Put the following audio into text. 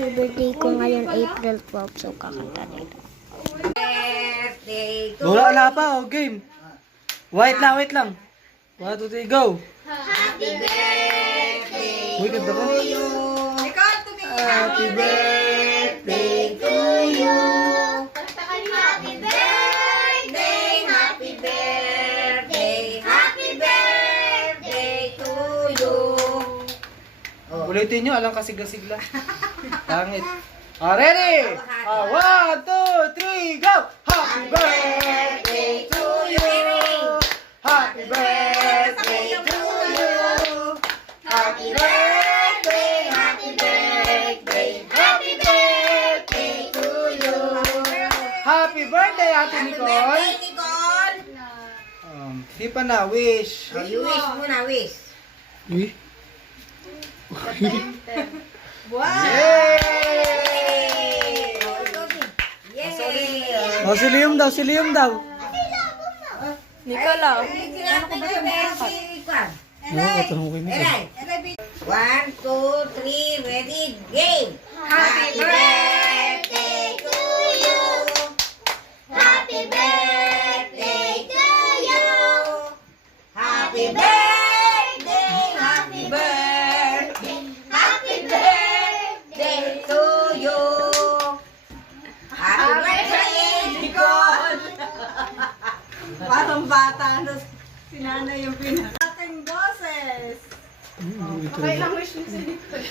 Kasi birthday ko ngayon April 12, so kakanta nila. Wala pa, game. Wait lang. 1, 2, 3, go! Happy birthday Uy, ganda ka. to you. Happy birthday to you. Happy birthday, happy birthday, happy birthday to you. Ulitin nyo, alang kasigla-sigla. Pangit. Ready? 1, 2, 3, go! Happy birthday to you! Happy birthday to you! Happy birthday, happy birthday, happy birthday to you! Happy birthday, Ate Happy Nicole! birthday, Nicole. Di pa na, wish. Oh, you wish muna, wish. Uy. Yay! Yay! Silium daw. Nicola. One, two, three, ready, game! Happy birthday to you! Happy birthday to you! Happy birthday, happy birthday, happy birthday to you! Happy birthday, Nicole! Parang bata na si nanay yung pinakating boses. Ito. Okay lang wish mo si Nicole.